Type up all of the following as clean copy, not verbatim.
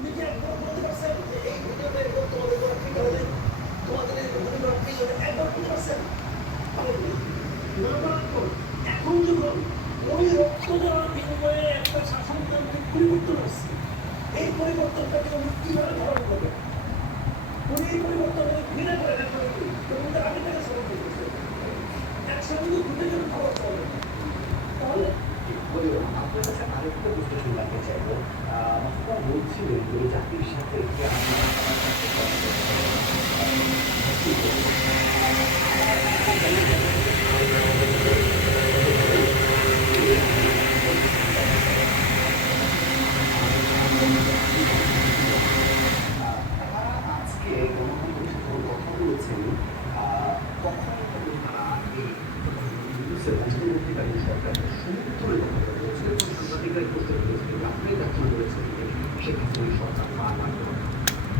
আপনি কি একবার বলতে পারছেন যে এই ভিডিওটা এরকম তোমাদের করা ঠিক হবে, তোমাদের এই ভিডিও করা ঠিক হবে, একবার বলতে পারছেন? পারেননি। এখন যখন ওই রক্ত দেওয়ার বিনিময়ে একটা শাসনতান্ত্রিক পরিবর্তন আসছে, এই পরিবর্তনটাকে আমরা কিভাবে ধারণ করবো? উনি এই পরিবর্তনে ঘৃণা করে এখন এবং তার আগে থেকে সমর্থন করছে, একসাথে যদি ঘুরে গেলে খাবার পাবে না, তাহলে আপনার কাছে আরেকটা বিশ্লেষণ জানতে চাইবো। মাসুদা বলছিলেন যে জাতির সাথে যে আমরা আজকে গণমাধ্যমের সাথে কথা বলেছেন, তখন তারা এই অন্তর্বর্তীকালীন সরকারের সমর্থনের কথা বলেছে এবং সাংবাদিকরা প্রশ্ন করেছেন যে আপনি দাবি করেছেন যে শেখ হাসিনা সরকার বারবার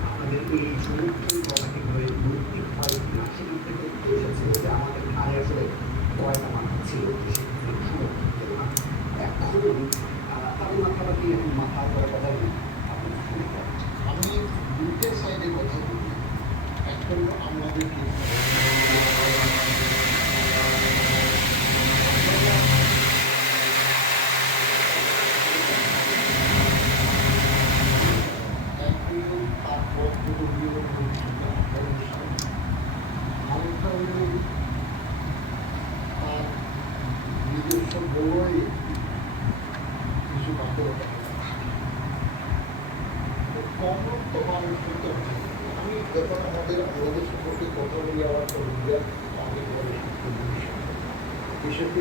আপনাদের এই সমর্থন কথাটি করে নৈতিকভাবে কিনা সেদিক থেকে এসেছিল যে আমাদের ঘাড়ে আসলে কয়টা মাথা ছিল যে শেখ হাসিনা সমর্থন ছিল না। এখন তাদের মাথাটা কি এখন মাথা করার কথা নেই আপনি শুনে আমি দুটো সাইডে কথা বলি। এখন আমাদেরকে তার নিজস্ব বড়ই কিছু বাস্তবতা কমরত্ব মানুষ করতে হবে। আমি যখন আমাদের সম্পর্কে কথা বলি আমার কর্মীরা অনেক বড় বিষয়টি